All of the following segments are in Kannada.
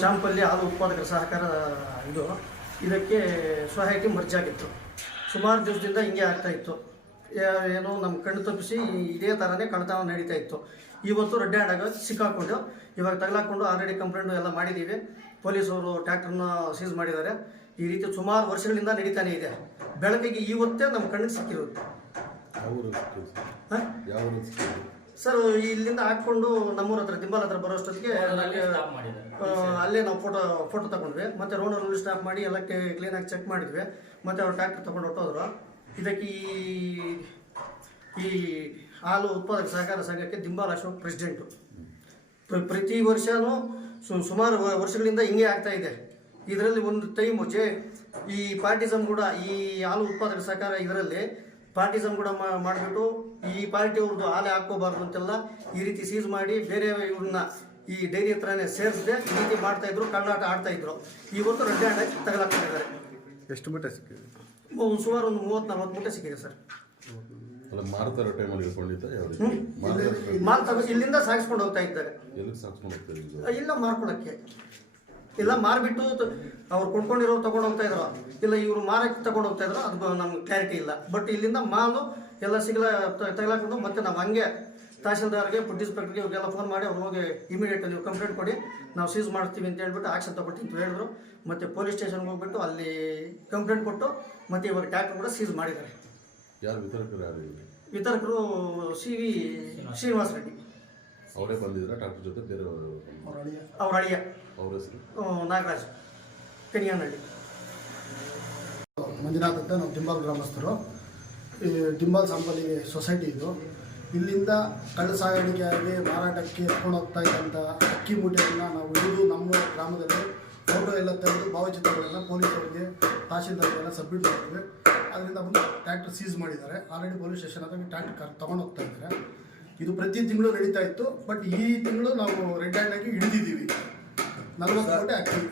ಚಾಂಪಲ್ಲಿ ಹಾಲು ಉತ್ಪಾದಕರ ಸಹಕಾರ ಇದು. ಇದಕ್ಕೆ ಸೊಸೈಟಿ ಮರ್ಜ್ ಆಗಿತ್ತು ಸುಮಾರು ದಿವಸದಿಂದ ಹಿಂಗೆ ಆಗ್ತಾ ಇತ್ತು. ಯಾ- ಏನೋ ನಮ್ಮ ಕಣ್ಣು ತಪ್ಪಿಸಿ ಇದೇ ಥರನೇ ಕಳ್ತನ ನಡೀತಾ ಇತ್ತು. ಇವತ್ತು ರೆಡ್ ಹ್ಯಾಂಡ್ ಆಗ ಸಿಕ್ಕಾಕೊಂಡು ಇವಾಗ ತಗಲಾಕೊಂಡು ಆಲ್ರೆಡಿ ಕಂಪ್ಲೇಂಟ್ ಎಲ್ಲ ಮಾಡಿದ್ದೀವಿ. ಪೊಲೀಸವರು ಟ್ಯಾಕ್ಟರ್ನ ಸೀಸ್ ಮಾಡಿದ್ದಾರೆ. ಈ ರೀತಿ ಸುಮಾರು ವರ್ಷಗಳಿಂದ ನಡೀತಾನೆ ಇದೆ. ಬೆಳಕಿಗೆ ಇವತ್ತೇ ನಮ್ಮ ಕಣ್ಣಿಗೆ ಸಿಕ್ಕಿರೋದು. ಯಾವ ಸರ್? ಇಲ್ಲಿಂದ ಹಾಕ್ಕೊಂಡು ನಮ್ಮೂರ ಹತ್ರ ದಿಂಬಲ್ ಹತ್ರ ಬರೋಷ್ಟೊತ್ತಿಗೆ ಅಲ್ಲೇ ನಾವು ಫೋಟೋ ಫೋಟೋ ತಗೊಂಡ್ವಿ. ಮತ್ತೆ ರೋಡಲ್ಲಿ ಸ್ಟಾಪ್ ಮಾಡಿ ಎಲ್ಲ ಕ್ಲೀನಾಗಿ ಚೆಕ್ ಮಾಡಿದ್ವಿ. ಮತ್ತೆ ಅವ್ರು ಟ್ಯಾಕ್ಟರ್ ತಗೊಂಡು ಹೊಟ್ಟೋದ್ರು ಇದಕ್ಕೆ ಈ ಈ ಹಾಲು ಉತ್ಪಾದಕ ಸಹಕಾರ ಸಂಘಕ್ಕೆ ದಿಂಬಾಲ್ ಅಶೋಕ್ ಪ್ರೆಸಿಡೆಂಟು ಪ್ರ- ಪ್ರತಿ ವರ್ಷನೂ ಸುಮಾರು ವರ್ಷಗಳಿಂದ ಹಿಂಗೆ ಆಗ್ತಾ ಇದೆ. ಇದರಲ್ಲಿ ಒಂದು ಟೈಮ್ ಜೆ, ಈ ಪಾರ್ಟಿಸಮ್ ಕೂಡ, ಈ ಹಾಲು ಉತ್ಪಾದಕ ಸಹಕಾರ ಇದರಲ್ಲಿ ಪಾರ್ಟಿಸಮ್ ಕೂಡ ಮಾಡಿಬಿಟ್ಟು ಈ ಪಾರ್ಟಿ ಅವ್ರದ್ದು ಹಾಲೆ ಹಾಕೋಬಾರ್ದು ಅಂತೆಲ್ಲ ಈ ರೀತಿ ಸೀಸ್ ಮಾಡಿ ಬೇರೆ ಇವ್ರನ್ನ ಈ ಡೈರಿ ಹತ್ರನೇ ಸೇರಿಸದೆ ಈ ರೀತಿ ಮಾಡ್ತಾ ಇದ್ರು ಕಳ್ಳಾಟ ಆಡ್ತಾ ಇದ್ರು. ಇವತ್ತು ರೆಡ್ ಹ್ಯಾಂಡ್ ಆಗಿ ಎಷ್ಟು ಮೂಟೆ ಸಿಕ್ಕಿದೆ? ಒಂದು ಸುಮಾರು ಒಂದು ಮೂವತ್ತು ನಲ್ವತ್ತು ಮೂಟೆ ಸಿಕ್ಕಿದೆ ಸರ್. ಅಲ್ಲ ಮಾರ್ತಾರ ಟೈಮಲ್ಲಿ ಇಟ್ಕೊಂಡಿದ್ದ ಯಾವ ರೀತಿ ಮಾರ್ತಾರ time- ಮಾಲ್ ತಗೋ ಇಲ್ಲಿಂದ ಸಾಗಿಸ್ಕೊಂಡು ಹೋಗ್ತಾ ಇದ್ದಾರೆ. ಎಲ್ಲಿಗೆ ಸಾಕ್ಸ್ಕೊಂಡು ಇಲ್ಲ ಮಾರ್ಕೊಳಕ್ಕೆ. ಇಲ್ಲ ಮಾರ್ಬಿಟ್ಟು ತ- ಅವ್ರು ಕೊಂಡ್ಕೊಂಡಿರೋ ತಗೊಂಡು ಹೋಗ್ತಾ ಇದ್ರು. ಇಲ್ಲ ಇವ್ರು ಮಾರಕ್ಕೆ ತಗೊಂಡು ಹೋಗ್ತಾ ಇದ್ರು. ಅದು ನಮ್ಗೆ ಕ್ಲಾರಿಟಿ ಇಲ್ಲ. ಬಟ್ ಇಲ್ಲಿಂದ ಮಾಲು ಎಲ್ಲ ಸಿಗಲ ತಗಲಾಕೊಂಡು ಮತ್ತೆ ನಾವು ಹಂಗೆ ತಹಶೀಲ್ದಾರ್ಗೆ ಫುಡ್ ಇನ್ಸ್ಪೆಕ್ಟರ್ಗೆ ಇವರಿಗೆಲ್ಲ ಫೋನ್ ಮಾಡಿ ಅವ್ರು ಹೋಗಿ ಇಮಿಡಿಯೇಟ್ ನೀವು ಕಂಪ್ಲೇಂಟ್ ಕೊಡಿ ನಾವು ಸೀಸ್ ಮಾಡ್ತೀವಿ ಅಂತ ಹೇಳ್ಬಿಟ್ಟು ಆಕ್ಷನ್ ತಗೊಳ್ತೀವಿ ಅಂತ ಹೇಳಿದ್ರು. ಮತ್ತೆ ಪೊಲೀಸ್ ಸ್ಟೇಷನ್ಗೆ ಹೋಗ್ಬಿಟ್ಟು ಅಲ್ಲಿ ಕಂಪ್ಲೇಂಟ್ ಕೊಟ್ಟು ಮತ್ತೆ ಇವರು ಟ್ಯಾಕ್ಟರ್ ಕೂಡ ಸೀಸ್ ಮಾಡಿದ್ದಾರೆ. ಯಾರು ವಿತರಕರು ಯಾರು ವಿತರಕರು ಸಿ ವಿ ಶ್ರೀನಿವಾಸ. ರೆಡ್ಡಿ. ಅವರೇ ಬಂದಿದ್ರ ಡಾಕ್ಟರ್ ಜೊತೆ ಬೇರೆ ಅವ್ರ ಅಳಿಯ. ಅವ್ರ ಹೆಸರು? ಆ, ನಾಗರಾಜ್. ಕನಿಯಾನಹಳ್ಳಿ. ಮಂಜುನಾಥ್ ಅಂತ ನಾವು ತಿಂಬಾಲ್ ಗ್ರಾಮಸ್ಥರು. ಈ ತಿಂಬಾಲ್ ಸಂಪಲ್ಲಿ ಸೊಸೈಟಿ ಇದು. ಇಲ್ಲಿಂದ ಕಳ್ಳ ಸಾಗಾಣಿಕೆಯಾಗಿ ಮಾರಾಟಕ್ಕೆ ಎತ್ಕೊಂಡು ಹೋಗ್ತಾ ಇದ್ದಂಥ ಅಕ್ಕಿ ಮೂಟೆಯನ್ನು ನಾವು ಇಡೀ ನಮ್ಮ ಗ್ರಾಮದಲ್ಲಿ ಫೋಟೋ ಎಲ್ಲ ತೆಗೆದು ಭಾವಚಿತ್ರಗಳನ್ನು ಪೊಲೀಸರಿಗೆ ತಹಶೀಲ್ದಾರ್ಗೆಲ್ಲ ಸಬ್ಮಿಟ್ ಮಾಡಿದ್ವಿ. ಅದರಿಂದ ಒಂದು ಟ್ರ್ಯಾಕ್ಟರ್ ಸೀಸ್ ಮಾಡಿದ್ದಾರೆ. ಆಲ್ರೆಡಿ ಪೊಲೀಸ್ ಸ್ಟೇಷನ್ ಹತ್ರ ಟ್ಯಾಕ್ಟರ್ ಕರ್ ತೊಗೊಂಡು ಹೋಗ್ತಾ ಇದ್ದಾರೆ. ಇದು ಪ್ರತಿ ತಿಂಗಳು ನಡೀತಾ ಇತ್ತು. ಬಟ್ ಈ ತಿಂಗಳು ನಾವು ರೆಡ್ ಹ್ಯಾಂಡ್ ಆಗಿ ಹಿಡಿದಿದ್ದೀವಿ. ನಲ್ವತ್ತು ಕೋಟೆ ಅಕ್ಕಿ.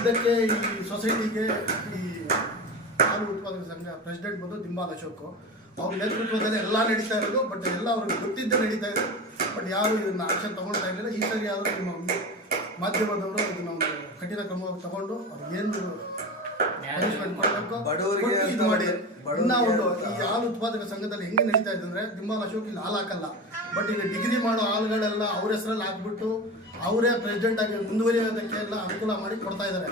ಇದಕ್ಕೆ ಈ ಸೊಸೈಟಿಗೆ ಈ ಹಾಲು ಉತ್ಪಾದನೆ ಸಂಘ ಪ್ರೆಸಿಡೆಂಟ್ ಬಂದು ದಿಂಬಾಲ್ ಅಶೋಕ್. ಅವ್ರ ನೇತೃತ್ವದಲ್ಲಿ ಎಲ್ಲ ನಡೀತಾ ಇರೋದು ಬಟ್ ಎಲ್ಲ ಅವ್ರಿಗೆ ಗೊತ್ತಿದ್ದೇ ನಡೀತಾ ಇದೆ. ಬಟ್ ಯಾರು ಇದನ್ನ ಆಕ್ಷನ್ ತಗೊಳ್ತಾ ಇರಲಿಲ್ಲ. ಈ ಸರಿ ಆದರೂ ನಿಮ್ಮ ಮಾಧ್ಯಮದವರು ಇದನ್ನ ಒಂದು ಕಠಿಣ ಕ್ರಮ ತಗೊಂಡು ಏನು ಪನಿಷ್ಮೆಂಟ್ ಬಡವರಿಗೆ ಇದು ಮಾಡಿ. ಬಡವರಿಗೆ ಇನ್ನ ಒಂದು. ಈ ಹಾಲು ಉತ್ಪಾದಕ ಸಂಘದಲ್ಲಿ ಹೆಂಗೆ ನಡೀತಾ ಇದೆ ಅಂದ್ರೆ ಅಶೋಕ್ ಇಲ್ಲಿ ಹಾಲು ಹಾಕಲ್ಲ. ಬಟ್ ಈಗ ಡಿಗ್ರಿ ಮಾಡೋ ಹಾಲುಗಳೆಲ್ಲ ಅವ್ರ ಹೆಸರಲ್ಲಿ ಹಾಕ್ಬಿಟ್ಟು ಅವರೇ ಪ್ರೆಸಿಡೆಂಟ್ ಆಗಿ ಮುಂದುವರಿಯೋದಕ್ಕೆ ಎಲ್ಲ ಅನುಕೂಲ ಮಾಡಿ ಕೊಡ್ತಾ ಇದ್ದಾರೆ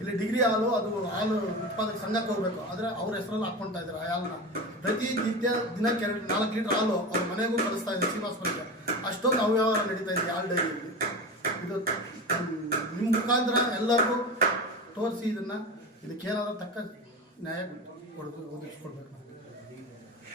ಇಲ್ಲಿ ಡಿಗ್ರಿ ಹಾಲು ಅದು ಹಾಲು ಉತ್ಪಾದಕ ಸಂಘಕ್ಕೆ ಹೋಗ್ಬೇಕು. ಆದರೆ ಅವ್ರ ಹೆಸರಲ್ಲಿ ಹಾಕ್ಕೊಳ್ತಾ ಇದ್ದಾರೆ ಆ ಹಾಲನ್ನ. ಪ್ರತಿ ನಿತ್ಯ ದಿನಕ್ಕೆ ಎರಡು, ನಾಲ್ಕು ಲೀಟರ್ ಹಾಲು ಅವ್ರ ಮನೆಗೂ ಕಳಿಸ್ತಾ ಇದೆ ಮನೆಗೆ ಅಷ್ಟೊಂದು ಅವ್ಯವಹಾರ ನಡೀತಾ ಇದೆ ಹಾಲು ಡೈರಿಯಲ್ಲಿ ಇದು ನಿಮ್ಮ ಮುಖಾಂತರ ಎಲ್ಲರಿಗೂ ತೋರಿಸಿ ಇದನ್ನು. ಇದಕ್ಕೇನಾದ್ರೂ ತಕ್ಕ ನ್ಯಾಯ ಕೊಡಬೇಕು ಒದಗಿಸ್ಕೊಡ್ಬೇಕು.